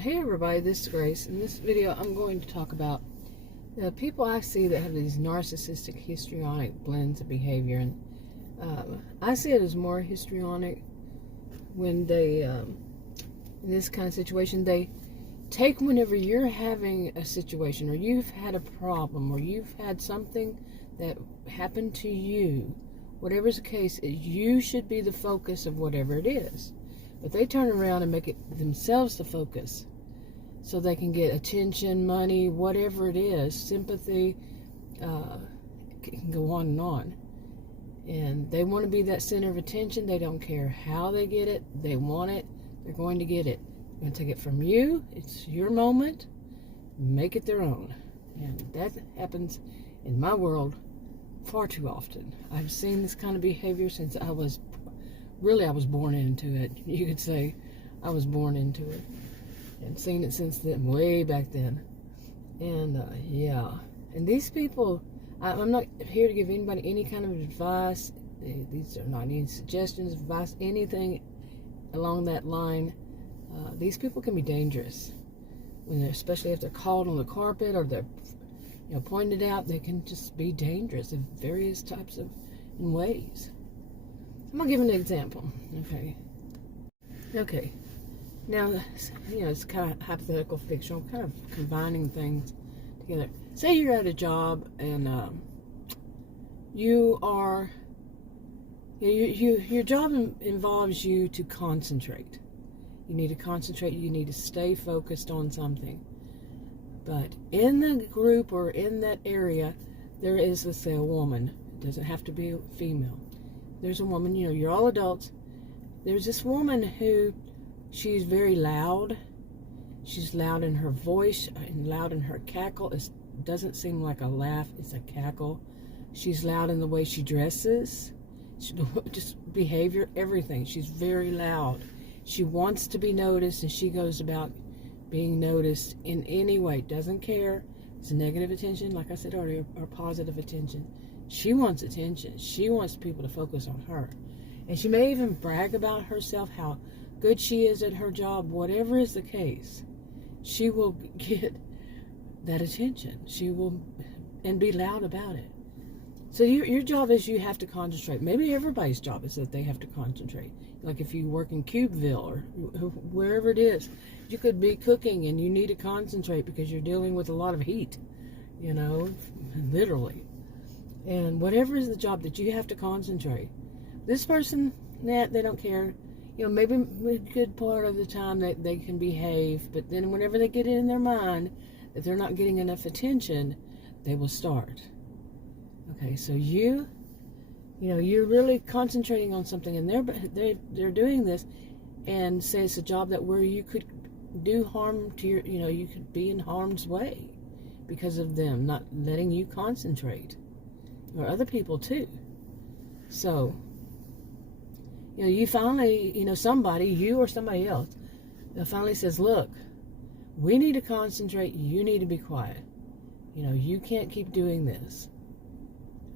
Hey everybody, this is Grace. In this video I'm going to talk about the people I see that have these narcissistic histrionic blends of behavior, and I see it as more histrionic when they in this kind of situation they take whenever you're having a situation or you've had a problem or you've had something that happened to you, whatever's the case, you should be the focus of whatever it is. But they turn around and make it themselves the focus so they can get attention, money, whatever it is, sympathy, can go on and on. And they want to be that center of attention. They don't care how they get it. They want it. They're going to get it. They're going to take it from you. It's your moment. Make it their own. And that happens in my world far too often. I've seen this kind of behavior since I was born into it. You could say I was born into it, and seen it since then, way back then. And yeah, and these people, I'm not here to give anybody any kind of advice. These are not any suggestions, advice, anything along that line. These people can be dangerous when they're, especially if they're called on the carpet or they're pointed out. They can just be dangerous in various types of ways. I'm going to give an example, okay? Now, it's kind of hypothetical, fictional, kind of combining things together. Say you're at a job and your job involves you to concentrate. You need to concentrate, you need to stay focused on something. But in the group or in that area, there is, let's say, a woman. It doesn't have to be a female. There's a woman, you're all adults. There's this woman who, she's very loud. She's loud in her voice and loud in her cackle. It doesn't seem like a laugh, it's a cackle. She's loud in the way she dresses. Just behavior, everything. She's very loud. She wants to be noticed, and she goes about being noticed in any way. Doesn't care. It's negative attention, like I said earlier, or positive attention. She wants attention. She wants people to focus on her. And she may even brag about herself, how good she is at her job. Whatever is the case, she will get that attention. She will, and be loud about it. So your job is you have to concentrate. Maybe everybody's job is that they have to concentrate. Like if you work in Cubeville or wherever it is, you could be cooking and you need to concentrate because you're dealing with a lot of heat, literally. And whatever is the job that you have to concentrate. This person, they don't care. Maybe a good part of the time that they can behave, but then whenever they get it in their mind that they're not getting enough attention, they will start. Okay, so you're really concentrating on something, and they're doing this, and say it's a job that where you could do harm to your, you could be in harm's way because of them not letting you concentrate. Or other people too. So, you finally, somebody, you or somebody else, finally says, look, we need to concentrate, you need to be quiet. You can't keep doing this.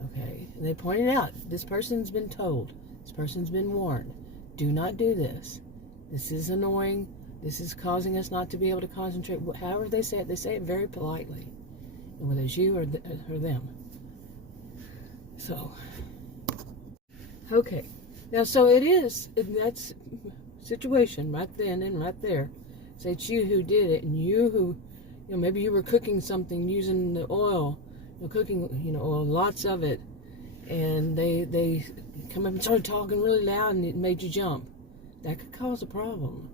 Okay? And they pointed out, this person's been told, this person's been warned, do not do this. This is annoying, this is causing us not to be able to concentrate. However they say it very politely. Whether it's you or them. So, okay. Now, so it is, in that situation, right then and right there, say it's you who did it, and you who, maybe you were cooking something using the oil, cooking, oil, lots of it, and they come up and started talking really loud, and it made you jump. That could cause a problem.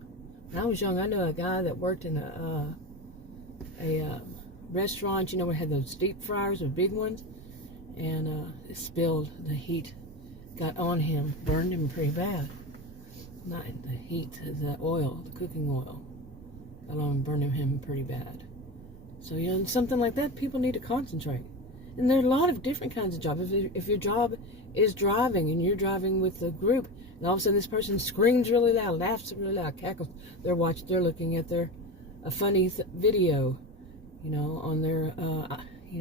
When I was young, I know a guy that worked in a restaurant, we had those deep fryers, the big ones, and it spilled, the heat got on him, burned him pretty bad. Not the heat, the oil, the cooking oil, got on and burned him pretty bad. So, something like that, people need to concentrate. And there are a lot of different kinds of jobs. If your job is driving, and you're driving with a group, and all of a sudden this person screams really loud, laughs really loud, cackles, they're looking at a funny video, on their,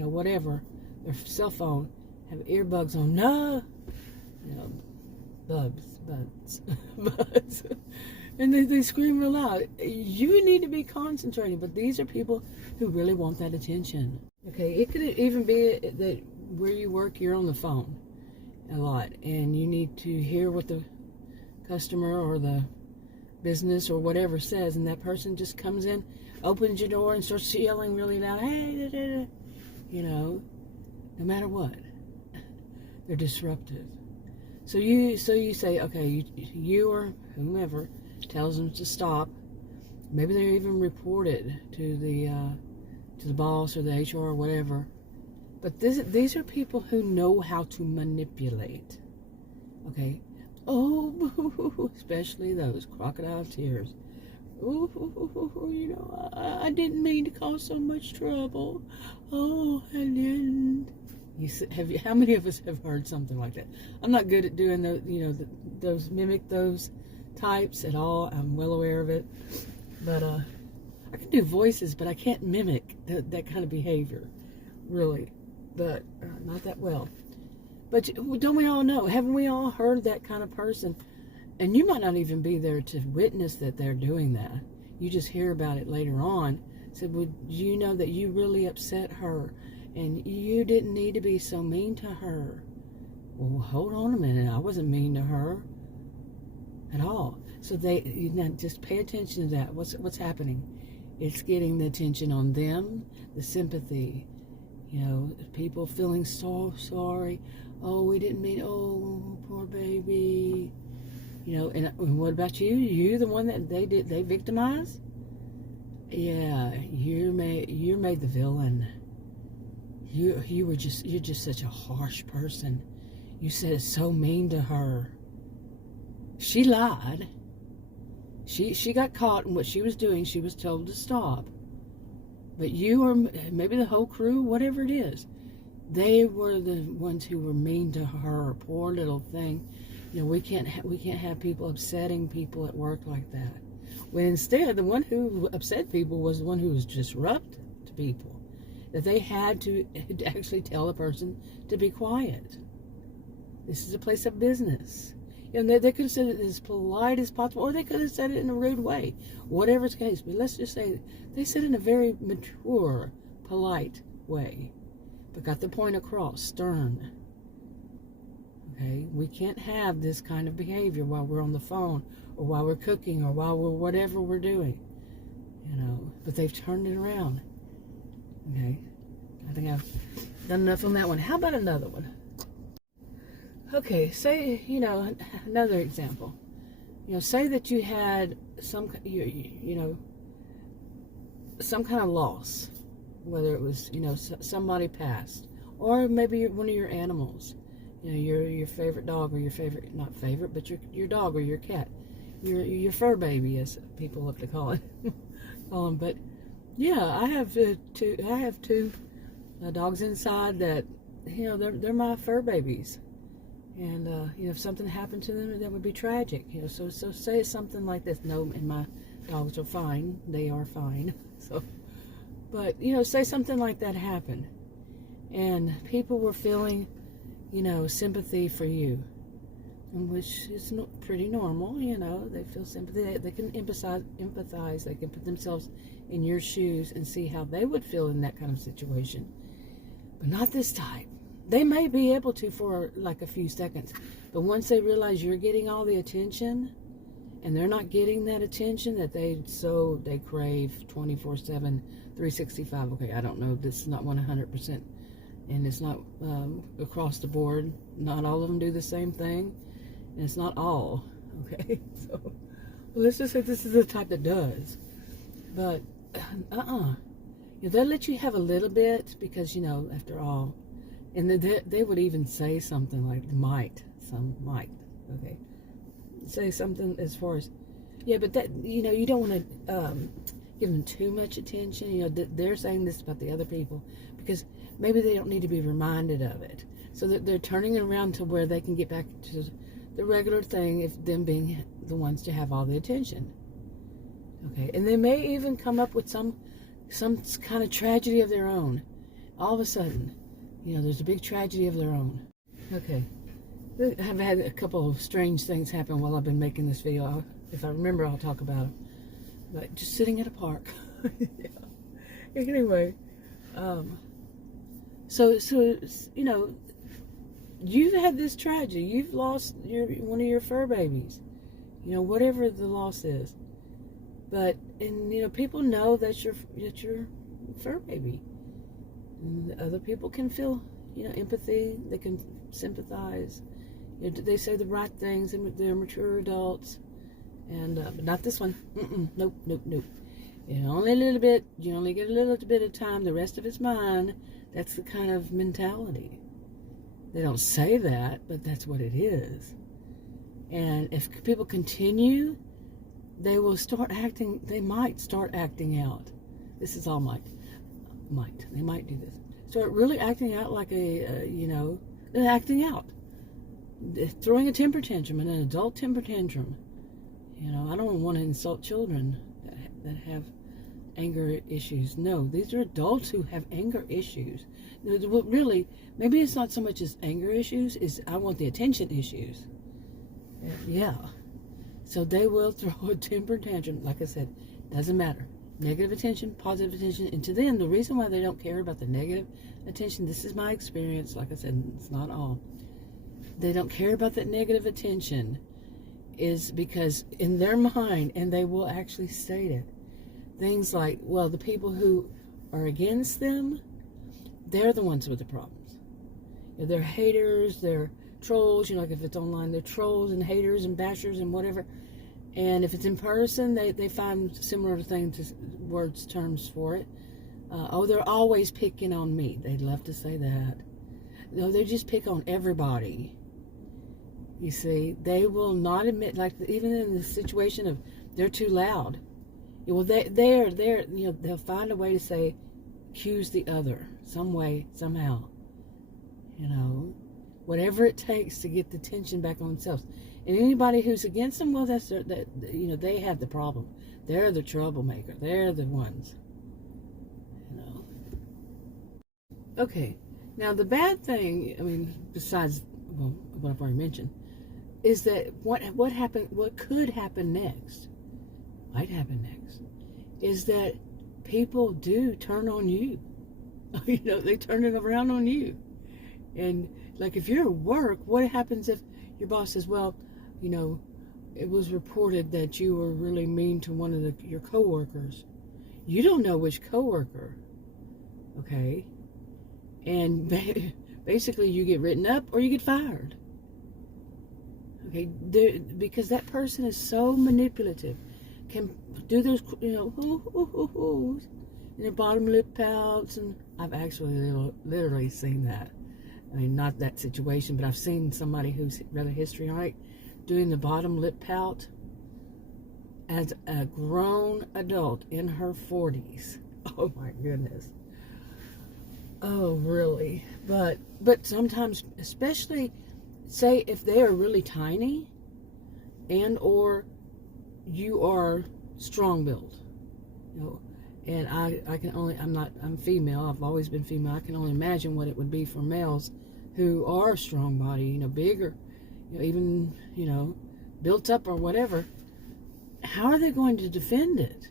whatever, their cell phone, have earbuds on. No, buds. And they scream real loud. You need to be concentrating, but these are people who really want that attention. Okay, it could even be that where you work, you're on the phone a lot, and you need to hear what the customer or the business or whatever says, and that person just comes in, opens your door, and starts yelling really loud, hey, da, da, da. You know, no matter what, they're disruptive. So you say, okay, you or whomever tells them to stop. Maybe they're even reported to the boss or the HR or whatever. But these are people who know how to manipulate. Okay? Oh, especially those crocodile tears. Oh, you know, I didn't mean to cause so much trouble. Oh, I didn't. How many of us have heard something like that? I'm not good at doing mimic those types at all. I'm well aware of it, but I can do voices, but I can't mimic that kind of behavior, really, but not that well. But don't we all know? Haven't we all heard that kind of person? And you might not even be there to witness that they're doing that. You just hear about it later on. Said, well, you know that you really upset her, and you didn't need to be so mean to her. Well, hold on a minute. I wasn't mean to her at all. So just pay attention to that. What's happening? It's getting the attention on them, the sympathy. You know, people feeling so sorry. Oh, we didn't mean. Oh, poor baby. You know, and what about you? You the one that they victimized? Yeah, you're made the villain. You're just such a harsh person. You said it's so mean to her. She lied. She got caught in what she was doing. She was told to stop. But you or maybe the whole crew, whatever it is, they were the ones who were mean to her. Poor little thing. You know, we can't have people upsetting people at work like that. When instead, the one who upset people was the one who was disruptive to people. That they had to actually tell the person to be quiet. This is a place of business. You know, they could have said it as polite as possible, or they could have said it in a rude way. Whatever's the case. But let's just say they said it in a very mature, polite way. But got the point across, stern. Okay, we can't have this kind of behavior while we're on the phone, or while we're cooking, or while we're whatever we're doing. You know, but they've turned it around. Okay, I think I've done enough on that one. How about another one? Okay, say, you know, another example. You know, say that you had some kind of loss, whether it was, you know, somebody passed, or maybe one of your animals. You know, your favorite dog, or your favorite, not favorite, but your dog or your cat, your fur baby, as people love to call it. But yeah, I have two dogs inside that, you know, they're my fur babies, and you know, if something happened to them, that would be tragic. You know, so say something like this. No, and my dogs are fine. They are fine. So, but you know, say something like that happened, and people were feeling, you know, sympathy for you, which is pretty normal. You know, they feel sympathy. They can empathize. They can put themselves in your shoes and see how they would feel in that kind of situation. But not this type. They may be able to for like a few seconds, but once they realize you're getting all the attention, and they're not getting that attention that they crave 24/7, 365. Okay, I don't know. This is not 100%. And it's not across the board. Not all of them do the same thing. And it's not all. Okay? So, well, let's just say this is the type that does. But, You know, they'll let you have a little bit because, you know, after all. And they would even say something like, some might. Okay? Say something as far as, yeah, but that, you know, you don't want to give them too much attention. You know, they're saying this about the other people because maybe they don't need to be reminded of it. So that they're turning it around to where they can get back to the regular thing, if them being the ones to have all the attention. Okay, and they may even come up with some kind of tragedy of their own. All of a sudden, you know, there's a big tragedy of their own. Okay, I've had a couple of strange things happen while I've been making this video. If I remember, I'll talk about them. But just sitting at a park. Yeah. Anyway, so you know, you've had this tragedy. You've lost one of your fur babies. You know, whatever the loss is. But you know, people know that's your fur baby. And other people can feel, you know, empathy. They can sympathize. You know, they say the right things, and they're mature adults. And but not this one. Nope. You know, only a little bit. You only get a little bit of time. The rest of it's mine. That's the kind of mentality. They don't say that, but that's what it is. And if people continue, they will start acting. They might start acting out. This is all might. They might do this. Start really acting out like you know, acting out. Throwing a temper tantrum, an adult temper tantrum. You know, I don't want to insult children that have anger issues. No, these are adults who have anger issues. Really, maybe it's not so much as anger issues, is I want the attention issues. Yeah. So they will throw a temper tantrum. Like I said, doesn't matter. Negative attention, positive attention. And to them, the reason why they don't care about the negative attention, this is my experience. Like I said, it's not all. They don't care about that negative attention is because in their mind, and they will actually state it, things like, well, the people who are against them, they're the ones with the problems. You know, they're haters, they're trolls, you know, like if it's online, they're trolls and haters and bashers and whatever. And if it's in person, they find similar things, words, terms for it. Oh, they're always picking on me. They'd love to say that. No, they just pick on everybody. You see, they will not admit, like even in the situation of they're too loud. Well, they're you know, they'll find a way to say, accuse the other, some way, somehow. You know, whatever it takes to get the tension back on themselves. And anybody who's against them, well, you know, they have the problem. They're the troublemaker. They're the ones. You know. Okay. Now the bad thing, I mean, besides what I've already mentioned, is that what could happen next, might happen next, is that people do turn on you. You know, they turn it around on you. And like if you're at work, what happens if your boss says, well, you know, it was reported that you were really mean to one of your coworkers. You don't know which coworker, okay? And basically you get written up or you get fired. Okay, because that person is so manipulative, can do those, you know, and their bottom lip pouts, and I've actually literally seen that. I mean, not that situation, but I've seen somebody who's rather histrionic doing the bottom lip pout as a grown adult in her 40s. Oh my goodness. Oh, really? But sometimes, especially, say if they are really tiny and or you are strong-willed, you know, and I can only, I'm female, I've always been female, I can only imagine what it would be for males who are strong-bodied, you know, bigger, you know, even, you know, built up or whatever. How are they going to defend it?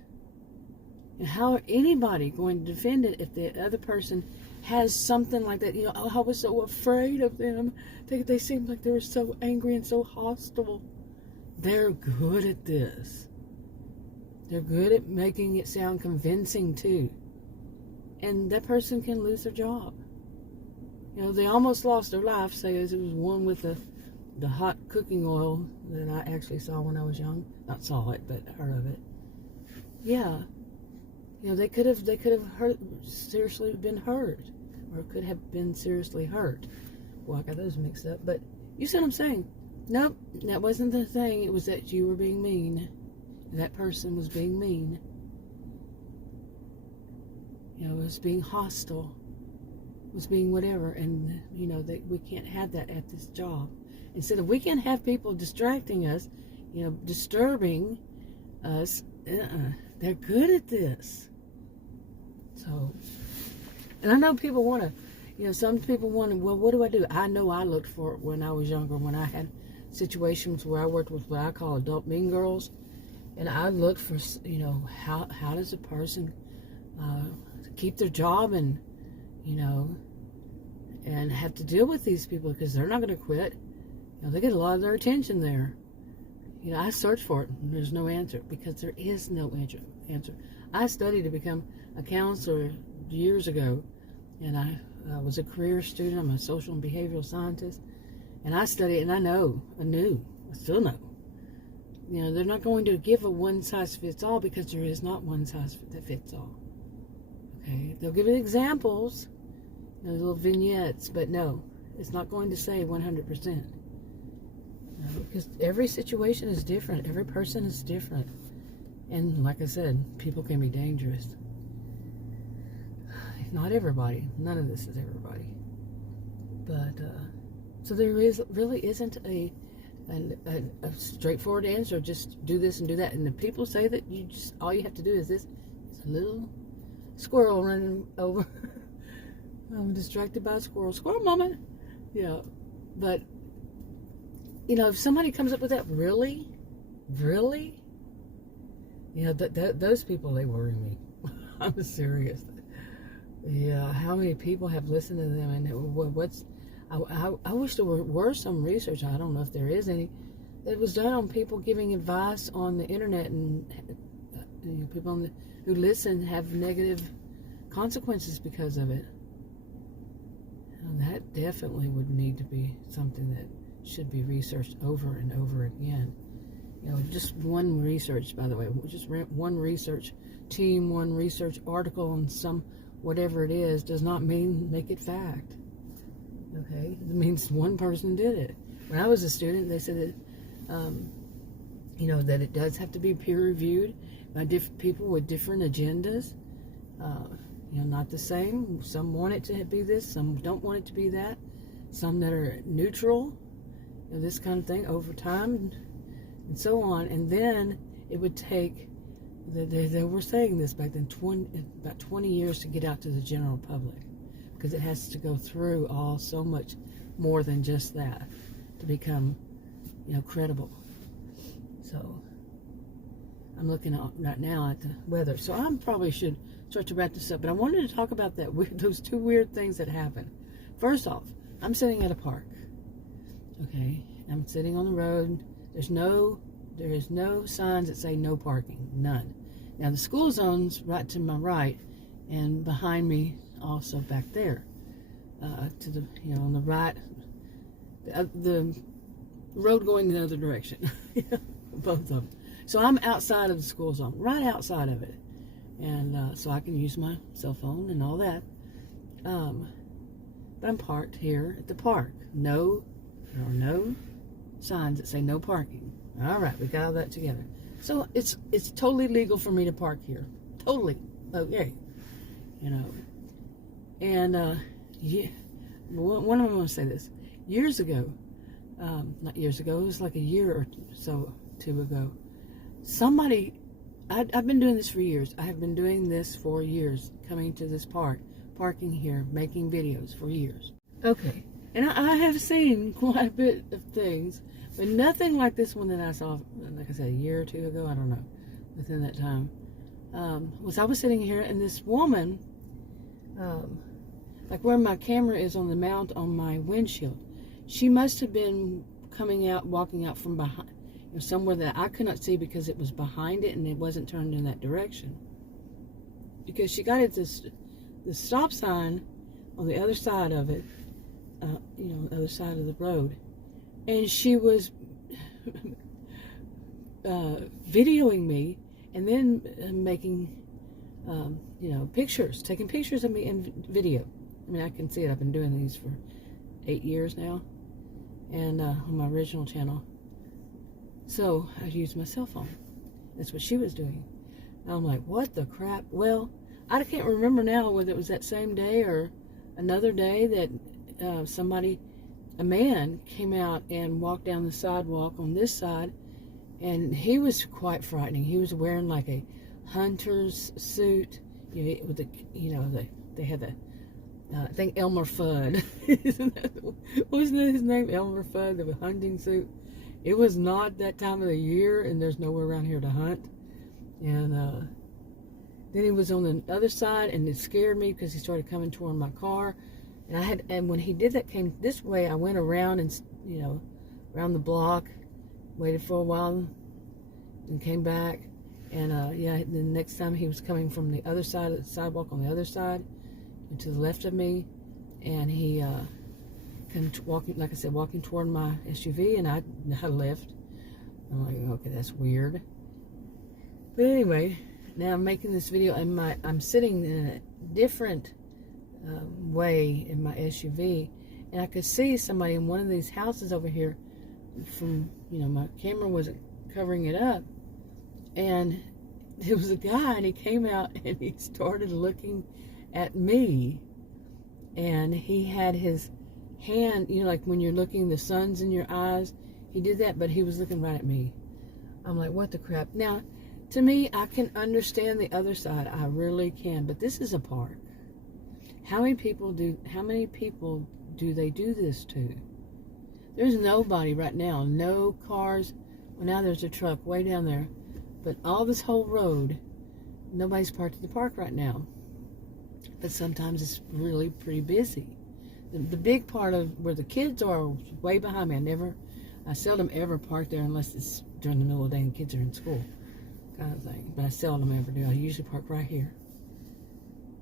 And how are anybody going to defend it if the other person has something like that? You know, oh, I was so afraid of them. They seemed like they were so angry and so hostile. They're good at this. They're good at making it sound convincing too. And that person can lose their job. You know, they almost lost their life, say as it was one with the hot cooking oil that I actually saw when I was young. Not saw it, but heard of it. Yeah. You know, they could have seriously been hurt, or could have been seriously hurt. Well, I got those mixed up, but you see what I'm saying? Nope, that wasn't the thing. It was that you were being mean. That person was being mean. You know, was being hostile, was being whatever, and you know we can't have that at this job. Instead of we can't have people distracting us, you know, disturbing us. They're good at this. So, and I know people want to, you know, some people want to, well, what do I do? I know I looked for it when I was younger, when I had situations where I worked with what I call adult mean girls. And I looked for, how does a person keep their job and, and have to deal with these people, because they're not going to quit. They get a lot of their attention there. I searched for it, and there's no answer, because there is no answer. I studied to become a counselor years ago, and I was a career student. I'm a social and behavioral scientist, and I studied, and I still know. They're not going to give a one-size-fits-all, because there is not one size that fits all. Okay, they'll give it examples, little vignettes, but no, it's not going to say 100%. Because every situation is different. Every person is different. And like I said, people can be dangerous. Not everybody. None of this is everybody. But, so there really isn't a straightforward answer. Just do this and do that. And the people say that all you have to do is this. It's a little squirrel running over. I'm distracted by a squirrel. Squirrel moment. But, if somebody comes up with that, really, those people, they worry me. I'm serious. Yeah, how many people have listened to them, and I wish there were some research. I don't know if there is any that was done on people giving advice on the internet, and people who listen have negative consequences because of it. That definitely would need to be something that should be researched over and over again. Just one research, by the way, just one research team, one research article on whatever it is, does not make it fact. Okay, it means one person did it. When I was a student, they said that, that it does have to be peer reviewed by different people with different agendas. Not the same. Some want it to be this, some don't want it to be that. Some that are neutral, this kind of thing over time, and so on. And then it would take, they were saying this back then, about 20 years to get out to the general public, because it has to go through so much more than just that to become, credible. So I'm looking right now at the weather. So I probably should start to wrap this up, but I wanted to talk about those two weird things that happened. First off, I'm sitting at a park. Okay, I'm sitting on the road. There is no signs that say no parking, none. Now the school zone's right to my right, and behind me, also back there, to the on the right, the road going the other direction, both of them. So I'm outside of the school zone, right outside of it, and so I can use my cell phone and all that. But I'm parked here at the park. There are no signs that say no parking. All right, we got all that together. So it's totally legal for me to park here. Totally okay. And yeah, one of them, I want to say this. Years ago, not years ago, it was like a year or two ago. Somebody, I've been doing this for years. I have been doing this for years, coming to this park, parking here, making videos for years. Okay, and I have seen quite a bit of things, but nothing like this one that I saw, like I said, a year or two ago, I don't know, within that time. I was sitting here, and this woman, like where my camera is on the mount on my windshield, she must have been walking out from behind, somewhere that I could not see because it was behind it and it wasn't turned in that direction. Because she got at the stop sign on the other side of it, the other side of the road, and she was videoing me, and then making pictures, taking pictures of me in video. I mean, I can see it. I've been doing these for 8 years now, and on my original channel. So I used my cell phone. That's what she was doing. And I'm like, what the crap? Well, I can't remember now whether it was that same day or another day that a man came out and walked down the sidewalk on this side, and he was quite frightening. He was wearing like a hunter's suit, with they had the I think Elmer Fudd. Wasn't that his name, Elmer Fudd, the hunting suit? It was not that time of the year, and there's nowhere around here to hunt. And then he was on the other side, and it scared me because he started coming toward my car. And when he did that, came this way, I went around and, around the block, waited for a while, and came back. And the next time he was coming from the other side of the sidewalk on the other side, to the left of me, and he came walking toward my SUV, and I left. I'm like, okay, that's weird. But anyway, now I'm making this video, and I'm sitting in a different way in my SUV, and I could see somebody in one of these houses over here. From my camera wasn't covering it up, and there was a guy, and he came out and he started looking at me, and he had his hand, like when you're looking, the sun's in your eyes. He did that, but he was looking right at me. I'm like, what the crap? Now, to me, I can understand the other side. I really can, but this is a park. How many people do they do this to? There's nobody right now, no cars. Well, now there's a truck way down there, but all this whole road, nobody's parked at the park right now. But sometimes it's really pretty busy. The big part of where the kids are way behind me. I seldom ever park there unless it's during the middle of the day and kids are in school, kind of thing. But I seldom ever do. I usually park right here.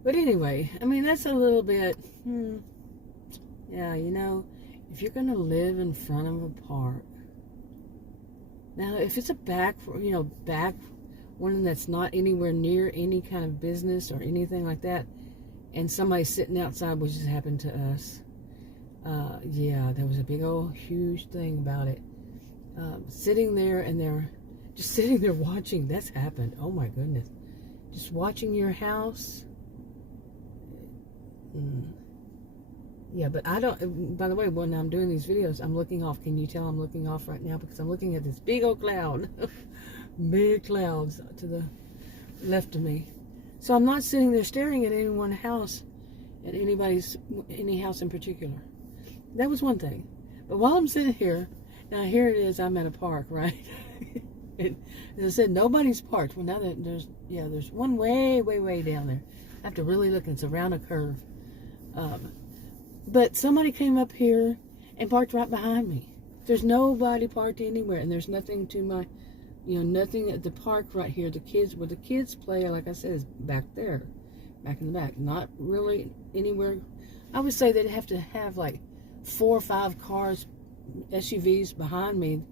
But anyway, I mean, that's a little bit, yeah, if you're going to live in front of a park. Now, if it's a back one that's not anywhere near any kind of business or anything like that, and somebody's sitting outside, which has happened to us, yeah, there was a big old huge thing about it. Sitting there, and they're just sitting there watching. That's happened. Oh my goodness. Just watching your house. Yeah, but I don't, by the way, when I'm doing these videos, I'm looking off. Can you tell I'm looking off right now? Because I'm looking at this big old cloud. Big clouds to the left of me. So I'm not sitting there staring at any one house, at any house in particular. That was one thing. But while I'm sitting here, now here it is, I'm at a park, right? And as I said, nobody's parked. Well, now that there's one way down there. I have to really look, and it's around a curve. But somebody came up here and parked right behind me. There's nobody parked anywhere, and there's nothing to my, nothing at the park right here. Where the kids play, like I said, is back there, back in the back. Not really anywhere. I would say they'd have to have like 4 or 5 cars, SUVs behind me,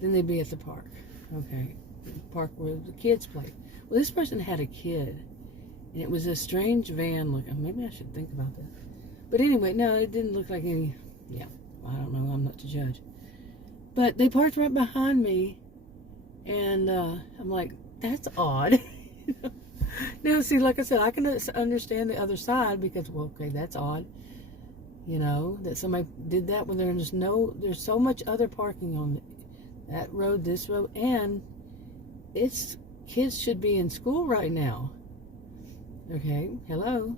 then they'd be at the park. Okay, the park where the kids play. Well, this person had a kid, and it was a strange van looking. Maybe I should think about that. But anyway, no, it didn't look like any, I don't know, I'm not to judge. But they parked right behind me, and I'm like, that's odd. Now, see, like I said, I can understand the other side, because, well, okay, that's odd. That somebody did that when there's so much other parking on that road, this road, and kids should be in school right now. Okay, hello,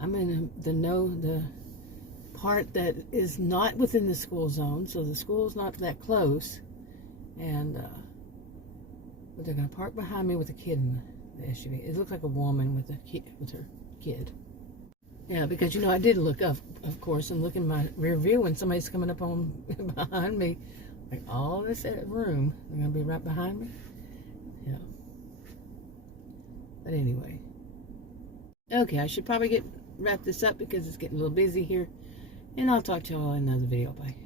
I'm in the part that is not within the school zone, so the school's not that close, and but they're going to park behind me with a kid in the SUV. It looked like a woman with her kid. Yeah, because I did look up, of course, and look in my rear view when somebody's coming up on behind me, like all this room, they're going to be right behind me. Yeah. But anyway, okay, I should probably wrap this up because it's getting a little busy here, and I'll talk to y'all in another video. Bye.